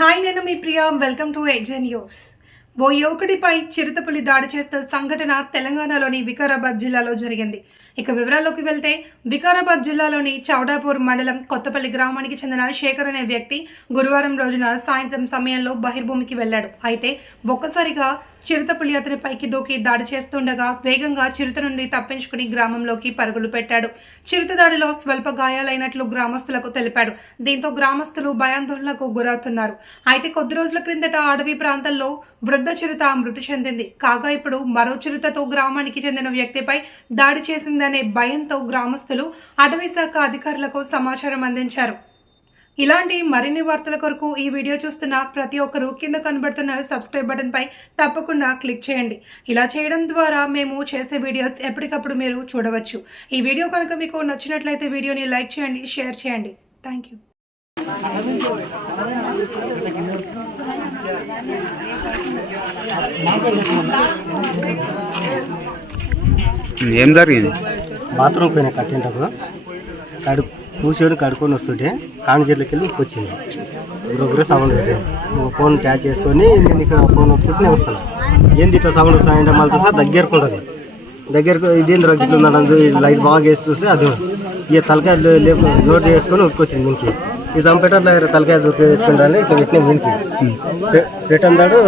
Hi నేను మీ Priya welcome to AJ news. ఓ యువకుడిపై చిరుతపులి దాడి చేసిన సంఘటన తెలంగాణలోని వికారాబాద్ జిల్లాలో జరిగింది. ఇక వివరాల్లోకి వెళ్తే వికారాబాద్ జిల్లాలోని చౌడాపూర్ మండలం కొత్తపల్లి గ్రామానికి చెందిన శేఖర్ అనే వ్యక్తి గురువారం రోజున సాయంత్రం సమయంలో బహిర్భూమికి వెళ్లాడు. అయితే ఒక్కసారిగా చిరుతపులి అతని పైకి దూకి దాడి చేస్తుండగా వేగంగా చిరుత నుండి తప్పించుకుని గ్రామంలోకి పరుగులు పెట్టాడు. చిరుత దాడిలో స్వల్ప గాయాలైనట్లు గ్రామస్తులకు తెలిపాడు. దీంతో గ్రామస్తులు భయాందోళనకు గురవుతున్నారు. అయితే కొద్ది రోజుల క్రిందట అడవి ప్రాంతంలో వృద్ధ చిరుత మృతి చెందింది. కాగా ఇప్పుడు మరో చిరుతతో గ్రామానికి చెందిన వ్యక్తిపై దాడి చేసిందనే భయంతో గ్రామస్తులు అటవీ శాఖ అధికారులకు సమాచారం అందించారు. ఇలాంటి మరిన్ని వార్తల కొరకు ఈ వీడియో చూస్తున్న ప్రతి ఒక్కరూ కింద కనబడుతున్న సబ్స్క్రైబ్ బటన్ పై తప్పకుండా క్లిక్ చేయండి. ఇలా చేయడం ద్వారా మేము చేసే వీడియోస్ ఎప్పటికప్పుడు మీరు చూడవచ్చు. ఈ వీడియో కనుక మీకు నచ్చినట్లయితే వీడియోని లైక్ చేయండి, షేర్ చేయండి. Thank you. ఏం జరిగింది? బాత్రూమ్ పోయిన కట్టింటప్పుడు కూర్చొని కడుక్కొని వస్తుంటే కాని చెట్లకి వెళ్ళి వచ్చింది. గురుగురు సౌండ్ ఫోన్ ట్యాచ్ చేసుకొని నేను ఇక్కడ ఫోన్ ఒప్పుకుంటే వస్తున్నాను. ఏంది ఇట్లా సౌండ్ వస్తాయంటే మళ్ళీ చూస్తే దగ్గరకు ఉంటుంది. దగ్గరకు ఇదేంద్ర ఇట్లా ఉన్నాడు, లైట్ బాగా వేసి చూస్తే అది ఇక తలకాయ లోటు వేసుకొని ఉట్టుకొచ్చింది దీనికి. ఈ చంపేటట్లా తలకాయ వేసుకుంటాను ఇట్లా పెట్టిన దీనికి పెట్టన్నాడు.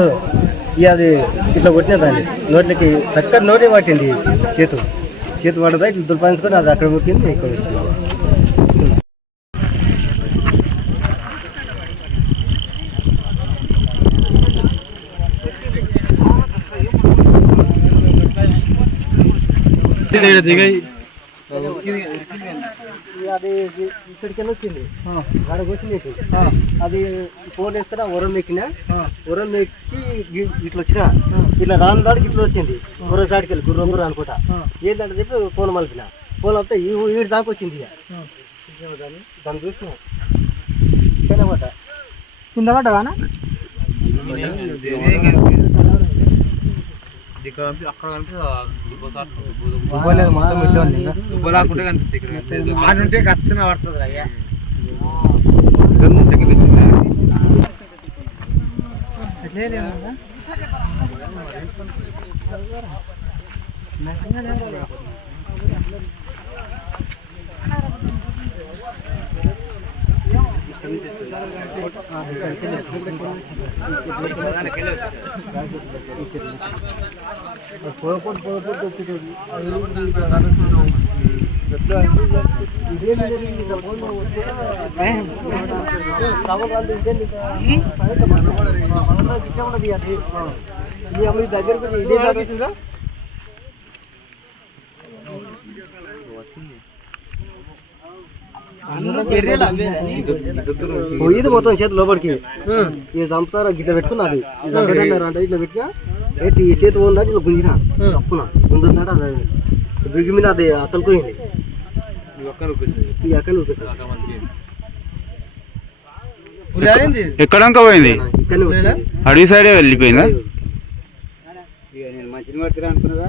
ఇక అది ఇట్లా కొట్టిన దాన్ని నోట్లకి చక్కర నోటే పట్టింది. చేతు పడదా ఇట్లా దులిపాయించుకొని అది అక్కడ కొట్టింది, ఇక్కడ వచ్చింది. అది ఇక్కడికి వచ్చింది, అక్కడికి వచ్చింది. అది ఫోన్ వేసుకున్నా ఉరం ఎక్కినా, ఉరం ఎక్కి ఇట్లా వచ్చినా ఇట్లా రాని దాడికి ఇట్లా వచ్చింది. గుర్ర సాడికి వెళ్ళి గుర్ర అనుకుంటా ఏంటంటే చెప్పి ఫోన్ మలిపిన. ఫోన్ వస్తే ఈడి దాకా వచ్చింది. దాన్ని చూసినా కింద పడ్డా. కింద పడ్డావానా? అక్కడ దుబ్బలాకుంటే కనిపిస్తాయి. ఆడుంటే ఖర్చున పడుతుంది అయ్యా. పోయేది మొత్తం చేతి లోపలికి ఇక చంపుతారా గిట్ల పెట్టుకున్నది. అంటే ఇట్లా పెట్టినా ఏంటి చేతి ఉందా ఇట్లా గుంజిన అప్పున గుంజుందంటే అది బిగి మీద అది అతలు పోయింది. ఎక్కడంక పోయింది? అడవి సైడే వెళ్ళిపోయిందా? నేను మంచిని పడుతున్నా అనుకున్నదా.